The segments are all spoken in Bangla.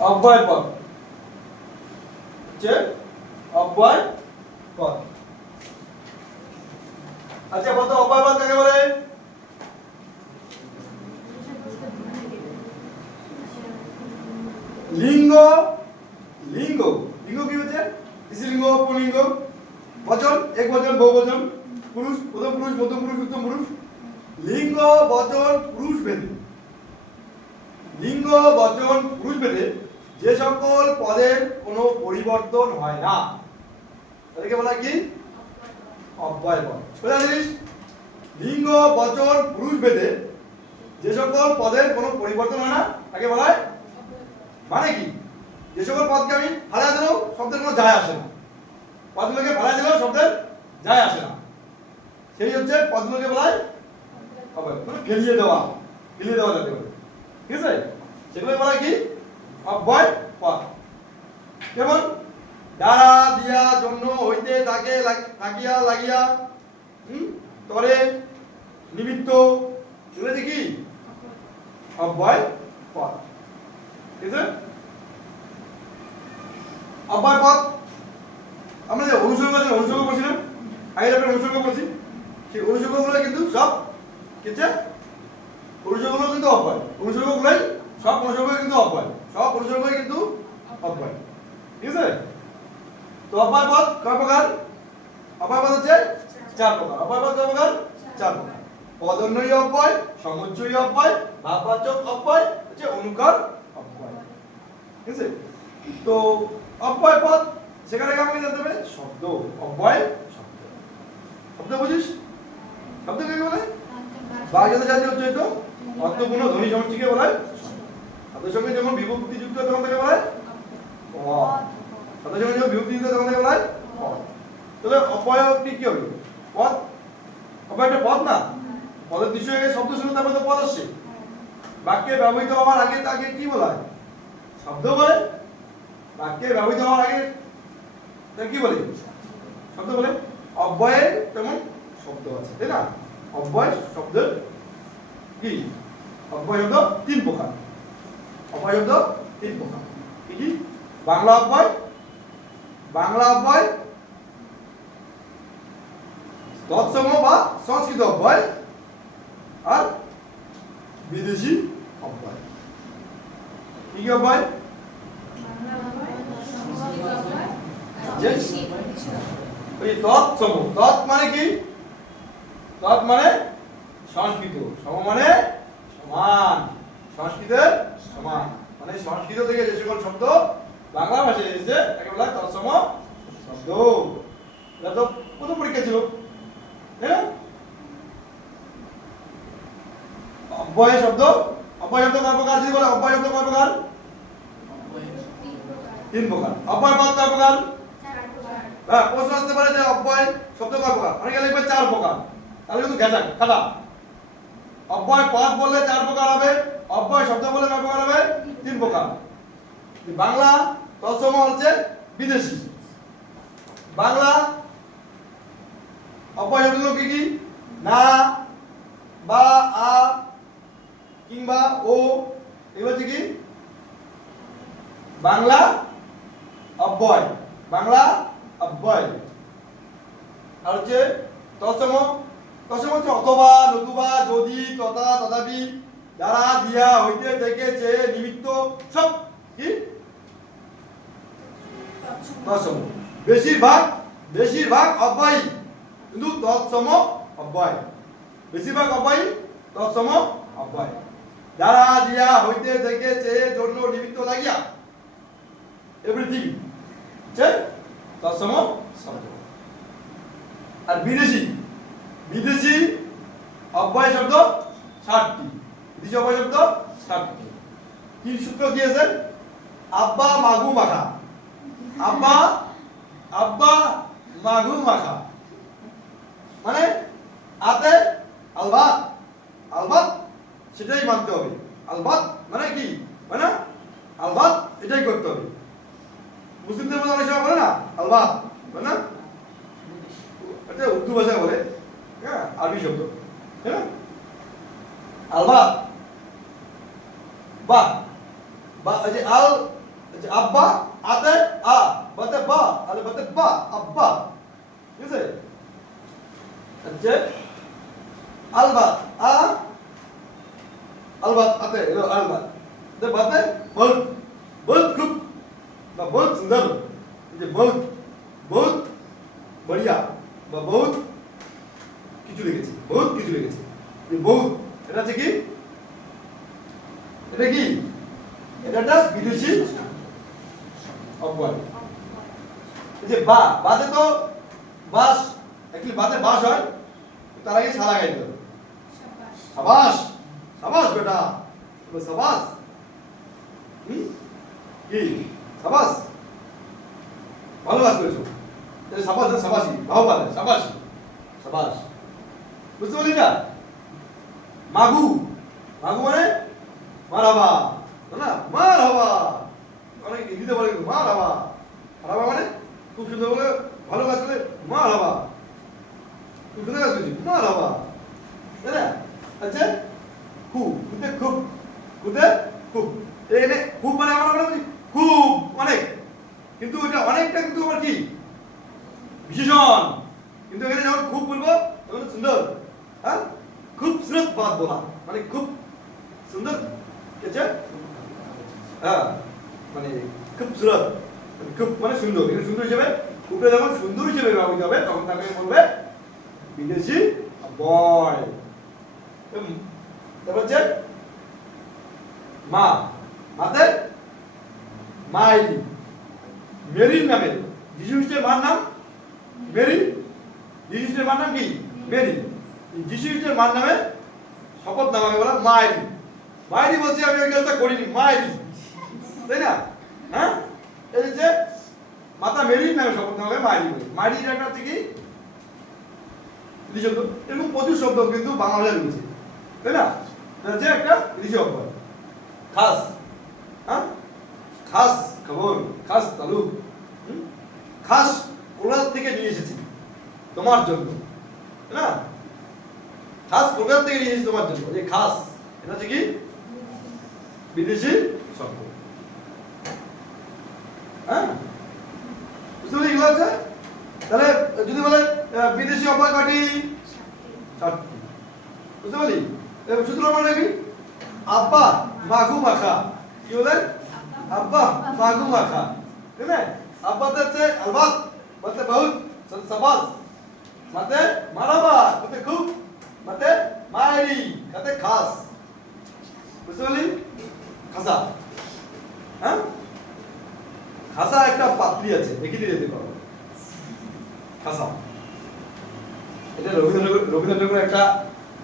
অব্যয় পদ। হচ্ছে অব্যয় পদ। আচ্ছা বলতো অব্যয় পদ কাকে বলে? লিঙ্গ। লিঙ্গ। লিঙ্গ কি হচ্ছে? স্ত্রীলিঙ্গ, পুলিঙ্গ। বচন, এক বচন, বহু বচন। পুরুষ, প্রথম পুরুষ, মধ্যম পুরুষ, উত্তম পুরুষ। লিঙ্গ, বচন, পুরুষ ভেদে। লিঙ্গ, বচন, পুরুষ ভেদে যে সকল পদের কোনো পরিবর্তন হয় না, তাদেরকে বলা কি? অব্যয় পদ সোজা জিনিস, লিঙ্গ, বচন, পুরুষ ভেদে যে সকল পদের কোনো পরিবর্তন হয় না, তাকে বলা হয় মানে কি? যে সকল পদকে আমি ফালা দিলেও শব্দের কোনো যায় আসে না। পদগুলোকে ফালা দিলেও শব্দের যায় আসে না। সেই হচ্ছে পদগুলোকে বলা হয় মানে ফেলিয়ে দেওয়া ফেলিয়ে দেওয়া যাতে বলে। ঠিক আছে? সেগুলো বলা কি? অব্যয় পদ যেমন দ্বারা দিয়া জন্য হইতে লাগ- থাকিয়া লাগিয়া তরে নিমিত্ত এগুলো কি অব্যয় পদ ঠিক আছে? অব্যয় পদ আমরা যে অনুসর্গ আছে, অনুসর্গ করছি না? আগে আমরা অনুসর্গ করছি। সেই অনুসর্গগুলো কিন্তু সব কি হচ্ছে অনুসর্গগুলো কিন্তু অব্যয়। অনুসর্গগুলোই সব অনুসর্গ কিন্তু অব্যয়। সব অনুসর্গই কিন্তু অব্যয় ঠিক আছে? তো অব্যয় পদ কয় প্রকার? অব্যয় পদ হচ্ছে চার প্রকার। অব্যয় পদ কয় প্রকার? চার প্রকার। পদন্বয়ী অব্যয় সমুচ্চয়ী অব্যয় ভাববাচক অব্যয় হচ্ছে অনুকার অব্যয় ঠিক আছে? তো অব্যয় পদ সেখানে কি আমাকে জানতে হবে শব্দ। অব্যয় শব্দ। শব্দ বুঝিস? শব্দ কাকে বলে? বাগজাত জাতীয় উচ্চারিত? অর্থপূর্ণ ধ্বনি সমষ্টিকে বলা হয় শব্দের সঙ্গে যখন বিভক্তি যুক্ত তখন তাকে বলা পদ শব্দের সঙ্গে যখন বিভক্তি যুক্ত তখন তাকে বলা পদ তাহলে অপয়টি কি হবে? পদ অপয় একটা পদ না? পদের দৃশ্য আগে শব্দ শুনে তারপরে তো পদ আসছে। বাক্যে ব্যবহৃত হওয়ার আগে তাকে কি বলা হয়? শব্দ বলে। বাক্যে ব্যবহৃত হওয়ার আগে তাকে কি বলে? শব্দ বলে। অব্যয়ে তেমন শব্দ আছে, তাই না? অব্যয় শব্দের কি? অব্যয় শব্দ তিন প্রকার। শব্দ তিন প্রকার। কি কি? বাংলা অব্যয় বাংলা অব্যয় তৎসম বা সংস্কৃত অব্যয় আর বিদেশি অব্যয়। কি কি অব্যয়? ওই তৎসম। তৎ মানে কি? তৎ মানে সংস্কৃত। সম মানে সমান। সংস্কৃতের সমান। মানে সংস্কৃত থেকে যে সকল শব্দ বাংলা ভাষায় এসেছে তাকে বলা তৎসম শব্দ। এটা তো প্রথম পরীক্ষা ছিল? অব্যয় শব্দ। অব্যয় শব্দ কয় প্রকার? যদি বলে অব্যয় শব্দ কয় প্রকার? তিন প্রকার। অব্যয় পদ কয় প্রকার? হ্যাঁ প্রশ্ন আসতে পারে যে অব্যয় শব্দ কয় প্রকার? অনেকে লিখবে চার প্রকার। তাহলে কিন্তু ঘেঁচা, খাতা। অব্যয় পদ বললে চার প্রকার হবে, অব্যয় শব্দ বললে কয় প্রকার হবে? তিন প্রকার। বাংলা তৎসম হচ্ছে বিদেশি। বাংলা অব্যয় শব্দগুলো কি কি? না, বা, আ, কিংবা, ও। এগুলো হচ্ছে কি? বাংলা অব্যয়। বাংলা অব্যয়। আর হচ্ছে তৎসম তৎসম হচ্ছে অথবা নতুবা যদি তথা তথাপি দ্বারা দিয়া হইতে থেকে যে নিমিত্ত সব কি? তৎসম বেশিরভাগ বেশিরভাগ অব্যয়। কিন্তু তৎসম অব্যয়। বেশিরভাগ অব্যয় তৎসম অব্যয়। দ্বারা দিয়া হইতে থেকে যে জন্য নিমিত্ত লাগিয়া। এভরিথিং। হচ্ছে তৎসম আর বিদেশি। বিদেশি অব্যয় শব্দ ষাটটি। বিদেশি অব্যয় শব্দ ষাটটি। কি সূত্র দিয়েছেন আব্বা মাগু মাখা। আব্বা আব্বা মাগু মাখা। মানে আতে আলবাত। আলবাত, সেটাই মানতে হবে। আলবাত মানে কি? মানে আলবাত, এটাই করতে হবে। মুসলিমদের মধ্যে অনেক সময় বলে না? আলবাত মানে? এটা উর্দু ভাষায় বলে। হ্যাঁ আরবি শব্দ। হ্যাঁ? আলবাত বা। বা যে আল আচ্ছা আব্বা, আতে আ, বাতে বা, আলে বাতে বা, আব্বা। ঠিক আছে? আচ্ছা। আলবাত আ আলবাত আতে, এলো আলবাত দে বাতে বহুত বহুত খুব বা বহুত সুন্দর এই যে বহুত বহুত বড়িয়া বা বহুত কিছু লিখেছি বহুত কিছু লিখেছি এই বহুত এটা হচ্ছে কি এটা কি এটা একটা বিদেশি অব্যয় এই যে বা বাদে তো বাস অ্যাকচুয়ালি বাদে বাস হয় তার আগে সালা গাইতে হবে সাবাস সাবাস বেটা বলে সাবাস। কি? সাবাস। ভালো কাজ করেছ সাবাস সাবাসি? ভালো বলে সাবাসি। সাবাস। বুঝতে পারলি না? মাগু। মাগু মানে মারাবা না? মার হবা অনেক হিন্দিতে বলে মার হবা হারাবা মানে খুব সুন্দর বলে ভালো কাজ করে মার হবা খুব সুন্দর কাজ করছি মার হবা তাই না? আচ্ছা খুব খুদে খুব খুদে খুব এখানে খুব মানে আমরা বলে বুঝি, খুব অনেক। কিন্তু এটা অনেকটা কিন্তু আবার কি? বিশেষণ। কিন্তু এখানে যখন খুব বলব তখন সুন্দর। হ্যাঁ? খুব সুরত বাদ বলা। মানে খুব সুন্দর। কেছে হ্যাঁ মানে খুব সুরত খুব মানে সুন্দর। এখানে সুন্দর হিসেবে খুবটা যখন সুন্দর হিসেবে ব্যবহৃত হবে তখন তাকে বলবে বিদেশি বয়। মার নাম মেরি। নাম খ্রিস্টের মার। নামে শপথ নামাকে বলা মায়েরি মায়েরি বলছি, আমি ওই কাজটা করিনি মায়েরি তাই না? হ্যাঁ? এই যে মাতা মেরির নামে শপথ নামাকে মায়েরি বলে। মায়েরির একটা হচ্ছে কি? এরকম প্রচুর শব্দ কিন্তু বাংলা রয়েছে। তাই না? হচ্ছে একটা ইংরেজি অব্যয় খাস। হ্যাঁ? খাস খবর খাস তালু। হুম? খাস কলকাতা থেকে নিয়ে এসেছি তোমার জন্য। না? খাস কলকাতা থেকে নিয়ে এসেছি তোমার জন্য। এই খাস এটা হচ্ছে কি? বিদেশি শব্দ। হ্যাঁ? বুঝতে পারলি এগুলো হচ্ছে তাহলে যদি বলে বিদেশি অব্যয় কটি চারটি বুঝতে পারলি? এবার সূত্র মানে কি? আব্বা মাগু মাখা কি বলে? আব্বা মাগু মাখা ঠিক আছে? আব্বা হচ্ছে আলবাত বলতে বহুত সবাস, মাতে মারাবা কতে খুব, মাতে মায়েরি কতে খাস। বুঝতে পারলি? খাসা। হ্যাঁ? খাসা একটা পাত্রী আছে দিয়ে যেতে পারো খাসা। এটা রবীন্দ্র রবীন্দ্র ঠাকুরের একটা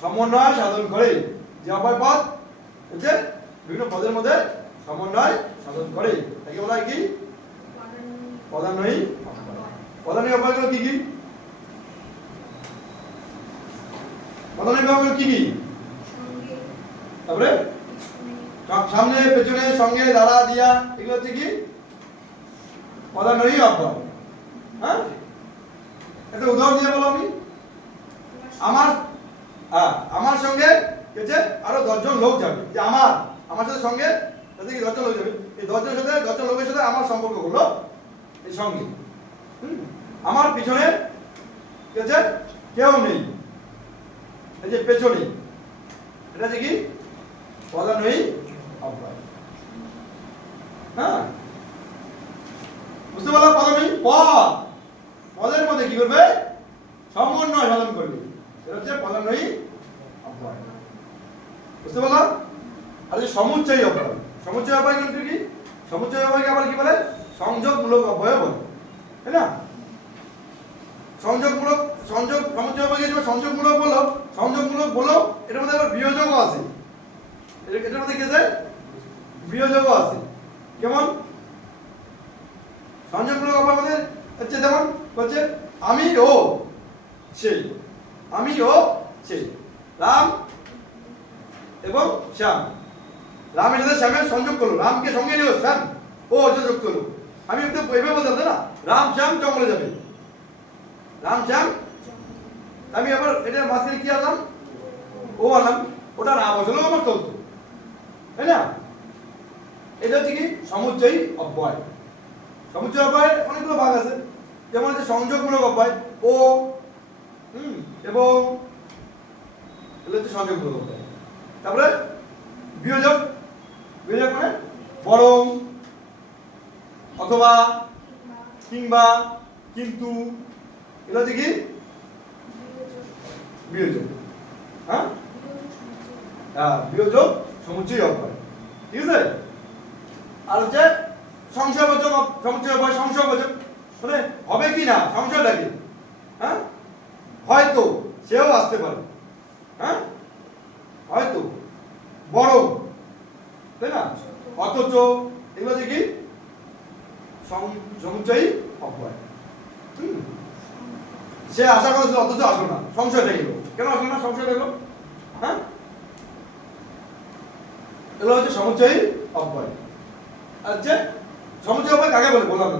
সমন্বয় সাধন করে। যে অব্যয় পদ হচ্ছে বিভিন্ন পদের মধ্যে সমন্বয় সাধন করে। তাকে বলা হয় কি? পদান্বয়ী পদান্বয়ী অব্যয়গুলো কি কি? পদান্বয়ী অব্যয়গুলো কি কি? তারপরে? সামনে, পেছনে, সঙ্গে দাঁড়া দিয়া, এগুলো হচ্ছে কি? পদান্বয়ী অব্যয় হ্যাঁ? একটা উদাহরণ দিয়ে বলো আমি। আমার সঙ্গে কি হচ্ছে আরও দশজন লোক যাবে। যে আমার আমার সাথে সঙ্গে, তাতে কি দশজন লোক যাবে? এই দশজনের সাথে, দশজন লোকের সাথে আমার সম্পর্ক হলো এই সঙ্গে? আমার পিছনে কি হচ্ছে কেউ নেই। এই যে পেছনে। এটা হচ্ছে কি পদান্বয়ী অব্যয় হ্যাঁ? বুঝতে পারলাম পদান্বয়ী পদ পদের মধ্যে কি করবে? সমন্বয় সাধন করবে। এটা হচ্ছে পদান্বয়ী অব্যয় বুঝতে পারলাম? আর যে সমুচ্চয়ী অব্যয় সমুচ্চয় অব্যয় কিন্তু কি? সমুচ্চয় অব্যয়কে আবার কি বলে? সংযোগমূলক অব্যয় বলে, তাই না? সংযোগমূলক, সংযোগ, সমুচ্চয় অব্যয় হিসেবে সংযোগমূলক বলো সংযোগমূলক বলো, এটার মধ্যে আবার বিয়োজকও আছে। এটা- এটার মধ্যে কি আছে? বিয়োজকও আছে। কেমন? সংযোগমূলক অব্যয় আমাদের হচ্ছে যেমন হচ্ছে আমি ও সেই, আমি ও সেই, রাম এবং শ্যাম। রামের সাথে শ্যামের সংযোগ করল। রামকে সঙ্গে নিল শ্যাম। ও যোগ করল আমি একটু এভাবে বলতাম না? রাম, শ্যাম জঙ্গলে যাবে। রাম, শ্যাম? আমি আবার এটা মাঝখানে কি আনলাম? ও আনলাম। ওটা না বসলেও আমার চলতো তাই না? এটা হচ্ছে কি? সমুচ্চয়ী অব্যয়। সমুচ্চয় অব্যয়ের অনেকগুলো ভাগ আছে। যেমন হচ্ছে সংযোগমূলক অব্যয়, ও, হুম, এবং এটা হচ্ছে সংযোগমূলক অব্যয়। তারপরে বিয়োজক বিয়োজক মানে বরং অথবা কিংবা কিন্তু এগুলো হচ্ছে কি? বিয়োজক। হ্যাঁ? হ্যাঁ বিয়োজক সমুচ্চয় অব্যয় ঠিক আছে? আর হচ্ছে সংশয়বাচক অব- সমুচ্চয় অব্যয় সংশয়বাচক মানে হবে কি না? সংশয় লাগে হ্যাঁ? হয়তো, সেও আসতে পারে। হ্যাঁ? হয়তো। বড়। তাই না? অথচ এগুলো হচ্ছে কি অব্যয়। হুম? সে আশা করেছিল, অথচ আসলো না। সংশয় থেকে কেন আসলো না? সংশয় থেকে হ্যাঁ? এগুলো হচ্ছে সমুচ্চয়ী অব্যয়। আচ্ছা সমুচ্চয় অব্যয় কাকে বলে? বললাম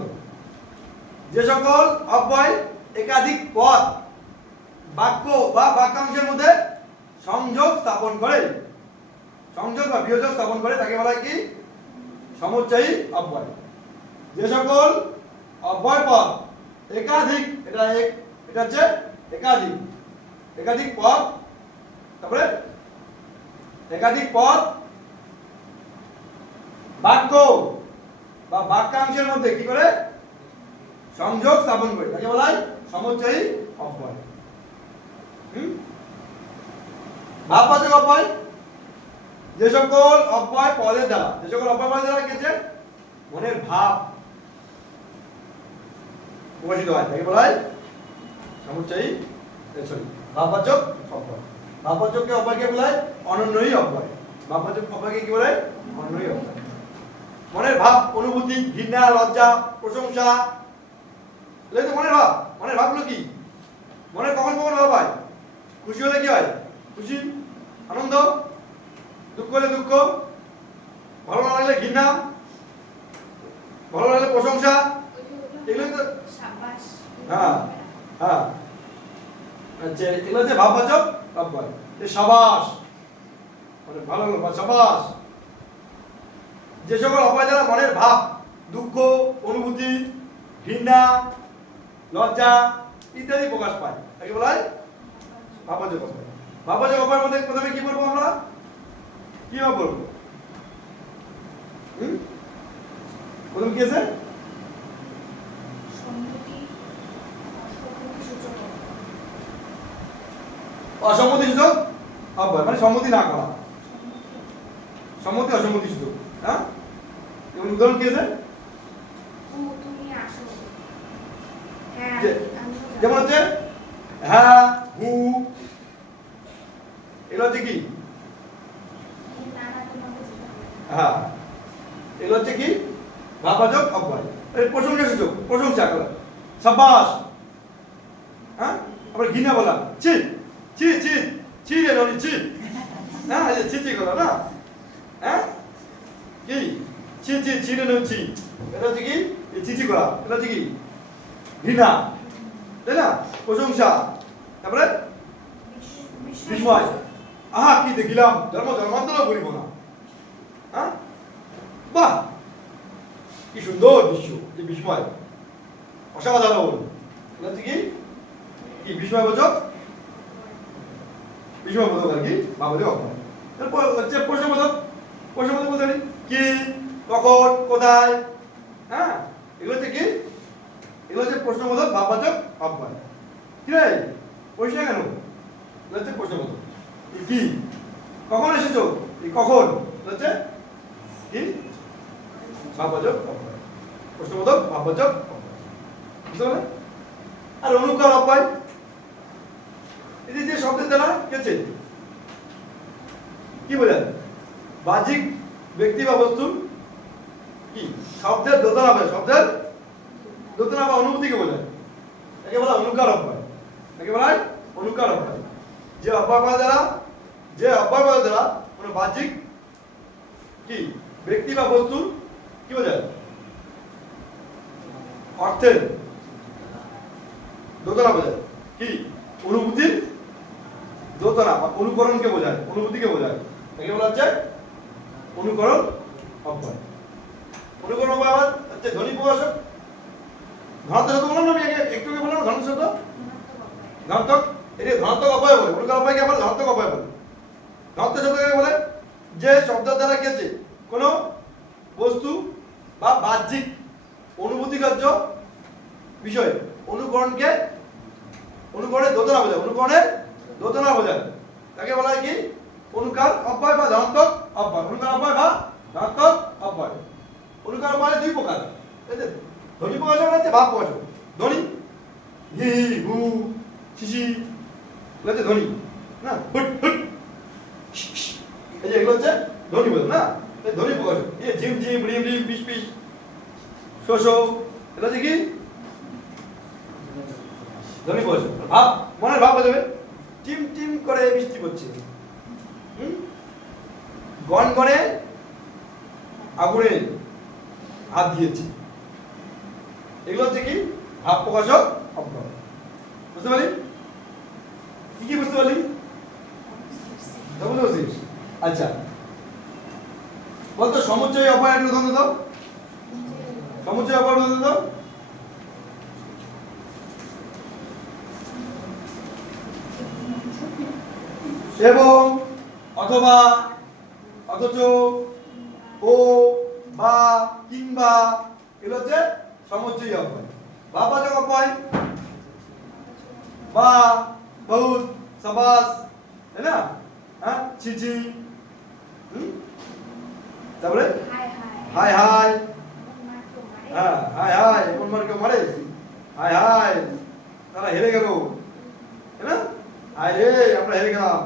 যে সকল অব্যয় একাধিক পদ, বাক্য বা বাক্যাংশের মধ্যে সংযোগ স্থাপন করে, সংযোগ বা বিয়োজক স্থাপন করে তাকে বলা হয় কি? সমুচ্চয়ী অব্যয়। যে সকল অব্যয় পদ, একাধিক, এটা এক, এটা হচ্ছে একাধিক। একাধিক পদ, তারপরে একাধিক পদ, বাক্য বা বাক্যাংশের মধ্যে কি করে? সংযোগ স্থাপন করে, তাকে বলা হয় সমুচ্চয়ী অব্যয় হুম ভাববাচক অব্যয়? যে সকল অব্যয় পদের দ্বারা, যে সকল অব্যয় পদের দ্বারা হচ্ছে? মনের ভাব প্রকাশিত হয়। তাকে বলা হয় সমুচ্চয়ী সরি ভাববাচক অব্যয়। ভাববাচককে অব্যয়কে বলা হয় অনন্যই অব্যয়। ভাববাচক অব্যয়কে কি বলে অনন্যই অব্যয়। মনের ভাব, অনুভূতি, ঘৃণা, লজ্জা, প্রশংসা মনের ভাব। মনের ভাবগুলো কি? মনের কখন কখন ভাব হয়? খুশি হলে কি হয়? খুশি? আনন্দ? দুঃখ হলে দুঃখ ভালো না লাগলে ঘৃণা ভালো লাগলে প্রশংসা এগুলোই তো হ্যাঁ হ্যাঁ। আচ্ছা এগুলো হচ্ছে ভাববাচক এই সাবাস। মানে ভালো হলো বা সাবাস। যে সকল অব্যয় দ্বারা মনের ভাব দুঃখ অনুভূতি ঘৃণা লজ্জা ইত্যাদি প্রকাশ পায় তাকে বলা হয় ভাববাচক ভাববাচক অব্যয়ের মধ্যে প্রথমে কি বলব আমরা? কি ভাব বলব? প্রথম কি আছে? অসম্মতি সূচক অব্যয় মানে সম্মতি না করা। সম্মতি অসম্মতি সূচক হ্যাঁ? এবং উদাহরণ কি আছে? যেমন হচ্ছে হ্যাঁ হু এগুলো হচ্ছে কি? হ্যাঁ। এগুলো হচ্ছে কি? ভাববাচক অব্যয় প্রশংসা সূচক প্রশংসা করা। সাব্বাস। হ্যাঁ? আবার ঘৃণা বলা। ছি ছি ছি ছি রে রনি ছি। হ্যাঁ ছি ছি করা না। হ্যাঁ? কি? ছি ছি ছি রে রনি ছি। এটা হচ্ছে কি? ছি করা। এটা হচ্ছে কি? ঘৃণা। তাই না? প্রশংসা। তারপরে? বিস্ময়। আহা, কি দেখিলাম? জন্ম জন্মান্তরও বলিব না। হ্যাঁ বাহ! কি সুন্দর দৃশ্য যে বিস্ময়। অসাধারণ। এটা হচ্ছে কি? কি বিস্ময় বোঝক? বিস্ময় বোধক আর কি বাবুলি অক্ষয় তারপর হচ্ছে প্রশ্নবোধক প্রশ্নবোধক বলতে কি, কখন, কোথায়? হ্যাঁ? এগুলো হচ্ছে কি? এগুলো হচ্ছে প্রশ্নবোধক ভাববাচক অব্যয় কি রে? পরিষ্কার কেন? এগুলো হচ্ছে প্রশ্নবোধক কি? কখন এসেছ? কখন? হচ্ছে কি? ভাববাচক প্রশ্নবোধক, ভাববাচক বুঝতে আর অনুকার অব্যয় এই যে- শব্দের দ্বারা কি কি বোঝায়? বাহ্যিক ব্যক্তি বা বস্তু কি? শব্দের দোতনা বোঝায় শব্দের দোতনা বা অনুভূতিকে বোঝায়? একে বলা হয় অনুকার অভ্যায় একে বলা হয় অনুকার অভ্যায় যে অভ্যায় দ্বারা যে অভ্যায় করা দ্বারা কোনো বাহ্যিক কি? ব্যক্তি বা বস্তুর কি বোঝায়? অর্থের। দোতনা বোঝায়। কি? অনুভূতির দোতনা বা অনুকরণকে বোঝায়। অনুভূতিকে বোঝায়। একে বলা হচ্ছে অনুকরণ অভ্যায় অনুকরণ অভ্যায় আবার হচ্ছে ধ্বনি প্রকাশক। ঘনত্ব শব্দ বললাম আমি একটু বললাম ঘনত্ব শব্দ? ঘনত্বক এটি ঘনত্বক অভ্যায় বলে। অনুকরণ অভ্যায়কে আবার ঘনত্বক অভ্যায় বলে। ঘনত্ব শব্দকে বলে যে শব্দের দ্বারা হচ্ছে কোনো বস্তু বা বাহ্যিক অনুভূতিগ্রাহ্য বিষয়, অনুকরণকে অনুকরণের দোতনা বোঝায় অনুকরণের দোতনা বোঝায়। তাকে বলা হয় কি? অনুকার অব্যয় বা ধনাত্মক অব্যয়। অনুকার অব্যয় বা ধনাত্মক অব্যয়। অনুকার অব্যয় দুই প্রকার। ধ্বনি প্রকাশক হচ্ছে ভাব প্রকাশক ধ্বনি, হি, হু শিশি এগুলো ধ্বনি। না? হুট হুট শ, শ। এই যে এগুলো হচ্ছে ধ্বনি বোঝো না ধ্বনি প্রকাশক এই ঝিম ঝিম রিম রিম পিস পিস শো শো এটা হচ্ছে কি ধ্বনি ভাব মনের ভাব বোঝাবে টিম টিম করে বৃষ্টি পড়ছে? গন গনে আগুনে হাত দিয়েছে এগুলো হচ্ছে কি ভাব প্রকাশক বুঝতে পারলি কি কি বুঝতে পারলি তা বুঝতে পারছিস আচ্ছা বলতো সমুচ্চয় অপায় একটা উদাহরণ দাও সমুচ্চয় অপায় উদাহরণ দাও এবং অথবা অথচ ও বা কিংবা এগুলো হচ্ছে সমুচ্চয় অপায় ভাববাচক অপায় বা বহুত সবাস, তাই না? হ্যাঁ হুম তারপরে? হাই হাই হ্যাঁ হাই হাই এমন মার কেউ মারে? হাই হাই তারা হেরে গেল। না? হাই রে আমরা হেরে গেলাম।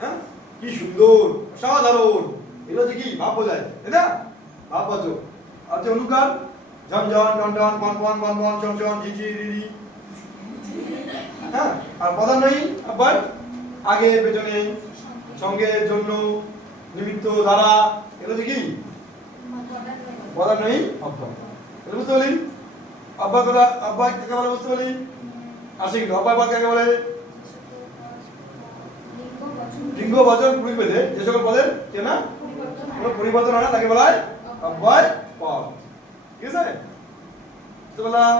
হ্যাঁ? কি সুন্দর অসাধারণ। এগুলো হচ্ছে কি ভাব বোঝায় তাই না? ভাব বাচক আর যে অনুকার ঝনঝন টন পন পন পন পন চন চন ঝিঝি রিরি হ্যাঁ? আর প্রধান নয় আবার আগে পেছনে সঙ্গে জন্য নিমিত্ত দ্বারা এগুলো কি প্রধান নয় অব্যয় বুঝতে পারলি? অব্যয় কথা অব্যয় কাকে বলে বুঝতে পারলি? আসে কিন্তু। অব্যয় পদ কাকে বলে? লিঙ্গ, বচন পুরী বেঁধে যে সকল পদের কে কোনো পরিবর্তন হয় না, তাকে বলা হয় অব্যয় পদ। ঠিক আছে? বুঝতে পারলাম